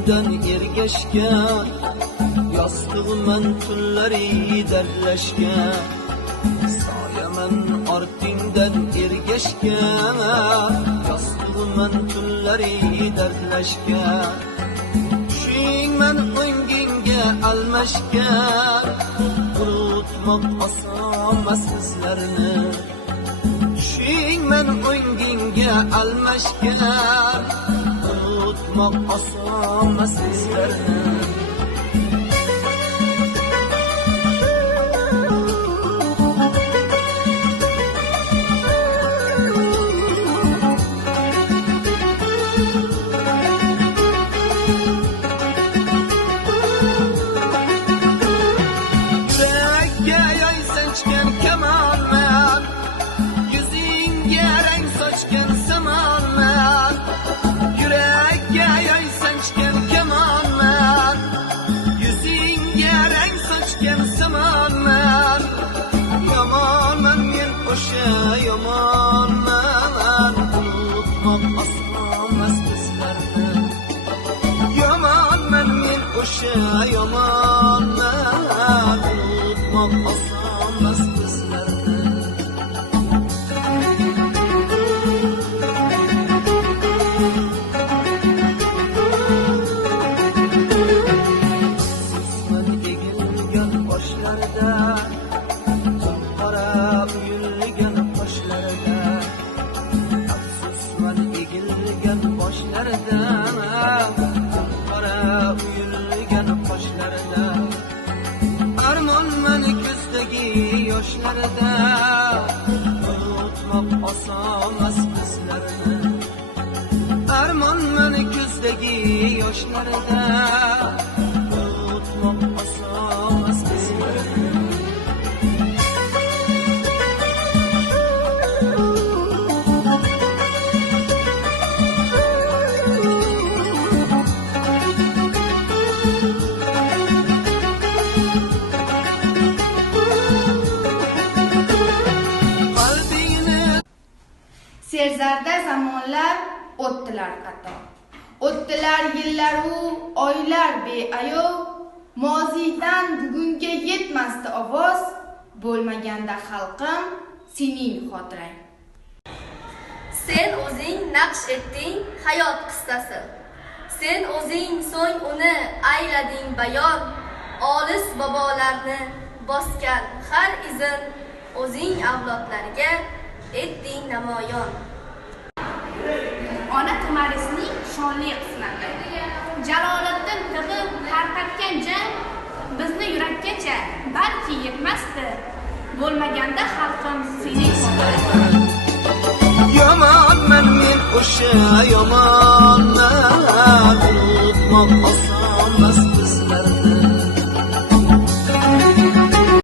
ortingdan ergashgan, yostig'iman tunlari dardlashgan, soyaman ortingdan ergashgan, yostig'iman tunlari dardlashgan, tushingman o'ngingga almashgan, unutmoq osonmas bizlarni. Tushingman o'ngingga almashgan, unutmoq osonmas bizlarni. Yamanman, unutmoq osonmas bizlarni. Yamanman men o'sha yamanman, unutmoq osonmas bizlarni. Sizman egilgan boshlarda, qora uyulgan boshlarda, afsusman egilgan boshlarda, qora uyulgan boshlarda, armonman ko'zdagi yoshlarda, unutmoq osonmas bizlarni. Armonman ko'zdagi yoshlarda, unutmoq osonmas bizlarni. Serzarda zamonlar o'tdilar qator. O'tdilar yillaru oylar beayov. Moziydan bugunga yetmasdi ovoz. Bo'lmaganda xalqim sening xotirang. Sen o'zing naqsh etding hayot qissasi. Sen o'zing so'ng uni aylading bayon. Olis bobolarni bosgan har izin, o'zing avlodlarga etding namoyon. Ona To'marisning shonli qismati. Jaloliddin tig'i tarqatgan jang bizni yurakkacha balki yetmasdi. Bo'lmaganda xalqim sening xotirang. Yamanman men o'sha yaman.